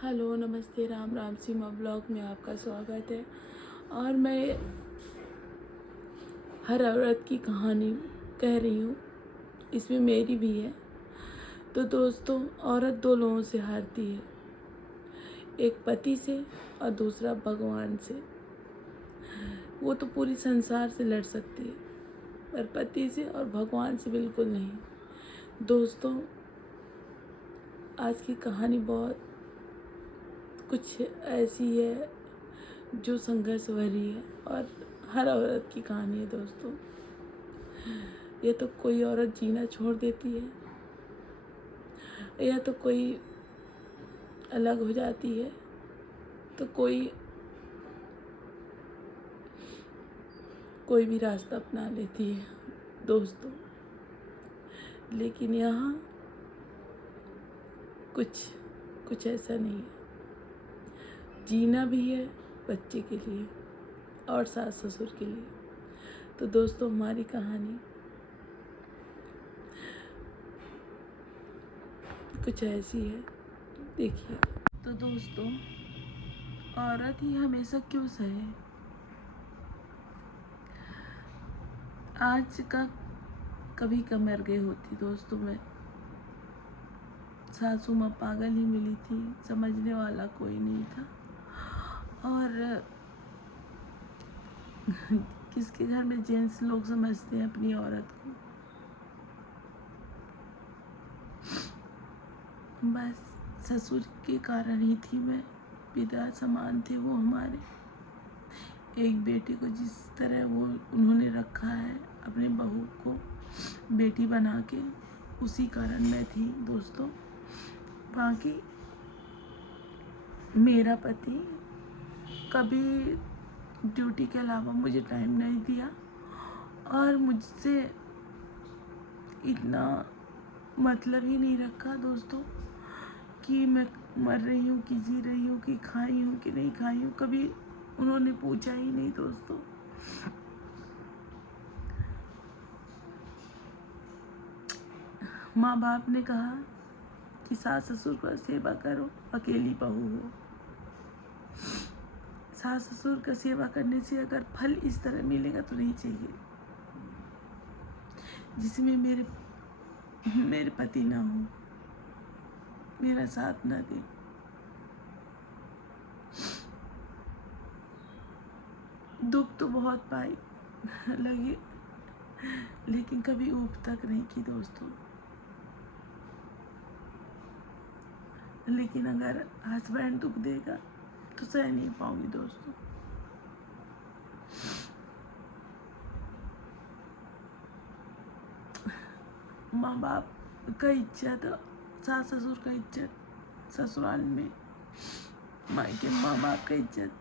Hello, नमस्ते, राम राम। सीमा blog में आपका स्वागत है। और मैं हर औरत की कहानी कह रही हूँ, इसमें मेरी भी है। तो दोस्तों, औरत दो लोगों से हारती है, एक पति से और दूसरा भगवान से। वो तो पूरी संसार से लड़ सकती है, पर पति से और भगवान से बिल्कुल नहीं। दोस्तों, आज की कहानी बहुत कुछ ऐसी है जो संघर्ष भरी है, और हर औरत की कहानी है दोस्तों। ये तो कोई औरत जीना छोड़ देती है, या तो कोई अलग हो जाती है, तो कोई भी रास्ता अपना लेती है दोस्तों। लेकिन यहाँ कुछ ऐसा नहीं है। जीना भी है बच्चे के लिए और सास ससुर के लिए। तो दोस्तों, हमारी कहानी कुछ ऐसी है, देखिए। तो दोस्तों, औरत ही हमेशा क्यों सहे? आज का कभी कम मर गई होती दोस्तों। मैं सासू माँ पागल ही मिली थी, समझने वाला कोई नहीं था। और किसके घर में जेंट्स लोग समझते हैं अपनी औरत को। बस ससुर के कारण ही थी मैं, पिता समान थे वो हमारे। एक बेटी को जिस तरह वो उन्होंने रखा है, अपने बहू को बेटी बना के, उसी कारण मैं थी दोस्तों। बाकी मेरा पति कभी ड्यूटी के अलावा मुझे टाइम नहीं दिया, और मुझसे इतना मतलब ही नहीं रखा दोस्तों कि मैं मर रही हूँ कि जी रही हूँ, कि खाई हूँ कि नहीं खाई हूँ। कभी उन्होंने पूछा ही नहीं दोस्तों। माँ बाप ने कहा कि सास ससुर का सेवा करो, अकेली बहू हो। सास ससुर का सेवा करने से अगर फल इस तरह मिलेगा तो नहीं चाहिए, जिसमें मेरे पति ना हो, मेरा साथ ना दे। दुख तो बहुत पाई लगी, लेकिन कभी ऊब तक नहीं की दोस्तों। लेकिन अगर हस्बैंड दुख देगा तो सह नहीं पाऊंगी दोस्तों। माँ बाप का इज्जत, सास ससुर का इज्जत, ससुराल में मायके माँ बाप का इज्जत,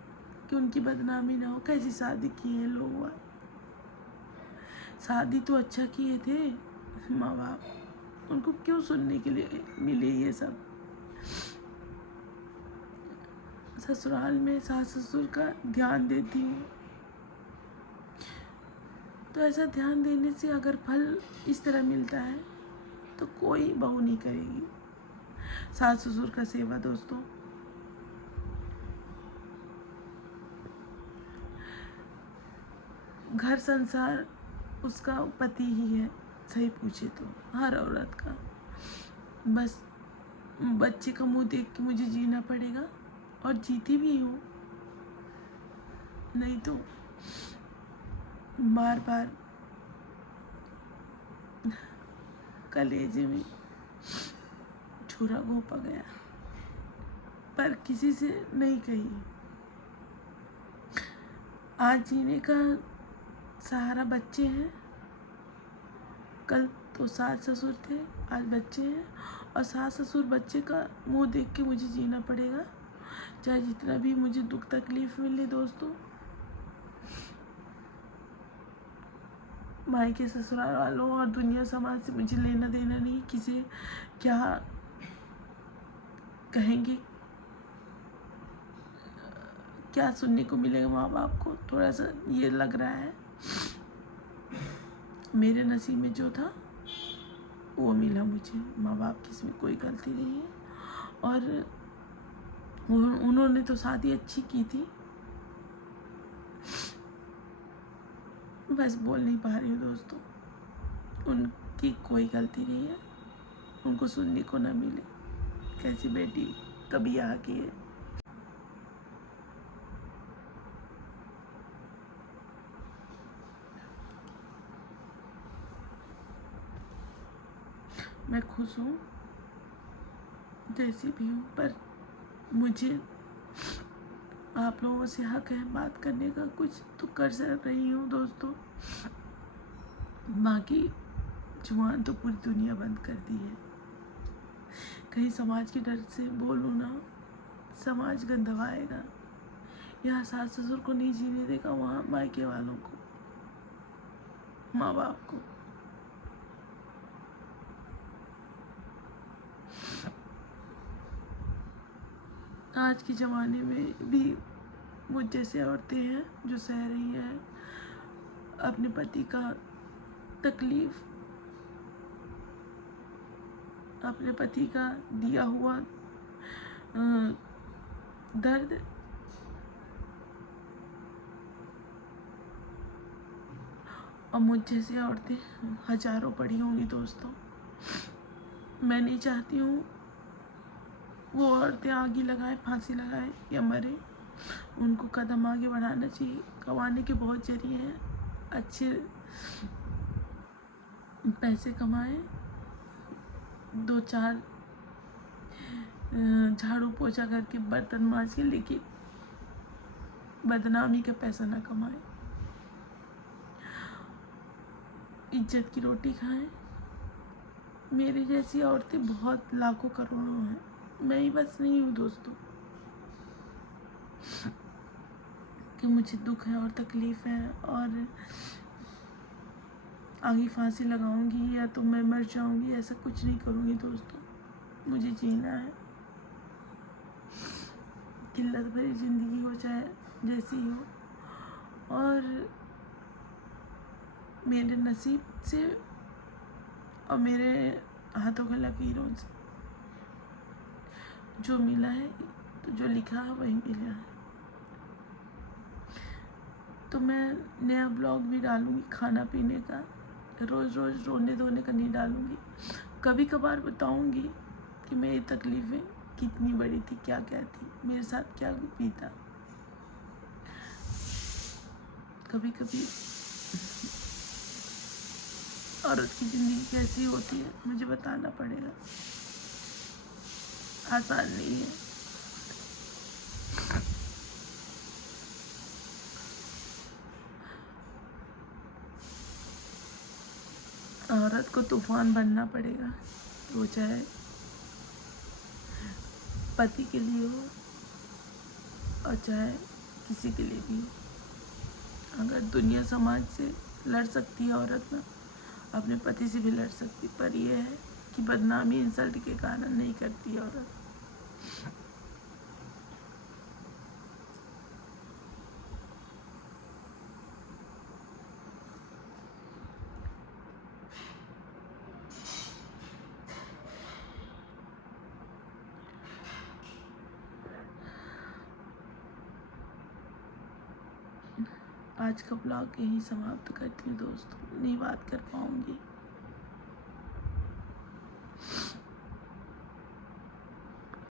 कि उनकी बदनामी ना हो। कैसी शादी की है लोग, शादी तो अच्छा किए थे माँ बाप, उनको क्यों सुनने के लिए मिले ये सब। ससुराल में सास ससुर का ध्यान देती हूँ, तो ऐसा ध्यान देने से अगर फल इस तरह मिलता है तो कोई बहू नहीं करेगी सास ससुर का सेवा दोस्तों। घर संसार उसका पति ही है, सही पूछे तो हर औरत का। बस बच्चे का मुंह देख के मुझे जीना पड़ेगा, और जीती भी हूँ। नहीं तो बार बार कलेजे में छुरा घोंपा गया, पर किसी से नहीं कही। आज जीने का सहारा बच्चे हैं, कल तो सास ससुर थे, आज बच्चे हैं। और सास ससुर बच्चे का मुंह देख के मुझे जीना पड़ेगा, चाहे जितना भी मुझे दुख तकलीफ मिले दोस्तों। भाई के ससुराल वालों और दुनिया समाज से मुझे लेना देना नहीं। किसी क्या कहेंगे, क्या सुनने को मिलेगा माँ बाप को, थोड़ा सा ये लग रहा है। मेरे नसीब में जो था वो मिला मुझे। माँ बाप की इसमें कोई गलती नहीं है। और उन्होंने तो शादी अच्छी की थी, बस बोल नहीं पा रही हूँ दोस्तों। उनकी कोई गलती नहीं है, उनको सुनने को ना मिले कैसी बेटी कभी आ गई है। मैं खुश हूँ जैसी भी हूँ, पर मुझे आप लोगों से हक है बात करने का, कुछ तो कर सक रही हूँ दोस्तों। बाकी जुबान तो पूरी दुनिया बंद कर दी है। कहीं समाज के डर से बोलूँ ना, समाज गंदवाएगा। यहाँ सास ससुर को नहीं जीने देगा, वहाँ मायके वालों को, माँ बाप को। आज के ज़माने में भी मुझ जैसे औरतें हैं जो सह रही हैं अपने पति का तकलीफ, अपने पति का दिया हुआ दर्द। और मुझ जैसी औरतें हजारों पड़ी होंगी दोस्तों। मैं नहीं चाहती हूँ वो औरतें आगे लगाए, फांसी लगाए या मरे। उनको कदम आगे बढ़ाना चाहिए। कमाने के बहुत जरिए हैं, अच्छे पैसे कमाएं, 2-4 झाड़ू पोछा करके बर्तन मांज के, लेकिन बदनामी का पैसा ना कमाएं। इज्जत की रोटी खाएं। मेरी जैसी औरतें बहुत लाखों करोड़ों हैं, मैं ही बस नहीं हूँ दोस्तों कि मुझे दुख है और तकलीफ है और आगे फांसी लगाऊंगी या तो मैं मर जाऊंगी। ऐसा कुछ नहीं करूंगी दोस्तों। मुझे जीना है, किल्लत भरी ज़िंदगी हो चाहे जैसी हो, और मेरे नसीब से और मेरे हाथों के लकीरों से जो मिला है, तो जो लिखा है वही मिला है। तो मैं नया ब्लॉग भी डालूंगी खाना पीने का, रोज़ रोज़ रोने धोने का नहीं डालूंगी। कभी कभार बताऊंगी कि मेरी तकलीफ़ें कितनी बड़ी थी, क्या क्या थी, मेरे साथ क्या बीता। कभी कभी औरत की ज़िंदगी कैसी होती है मुझे बताना पड़ेगा, आसान नहीं है। औरत को तूफान बनना पड़ेगा, वो चाहे पति के लिए हो और चाहे किसी के लिए भी हो। अगर दुनिया समाज से लड़ सकती है औरत ना, अपने पति से भी लड़ सकती, पर यह है कि बदनामी इंसल्ट के कारण नहीं करती औरत। आज का ब्लॉग यहीं समाप्त करती हूँ दोस्तों, नहीं बात कर पाऊँगी।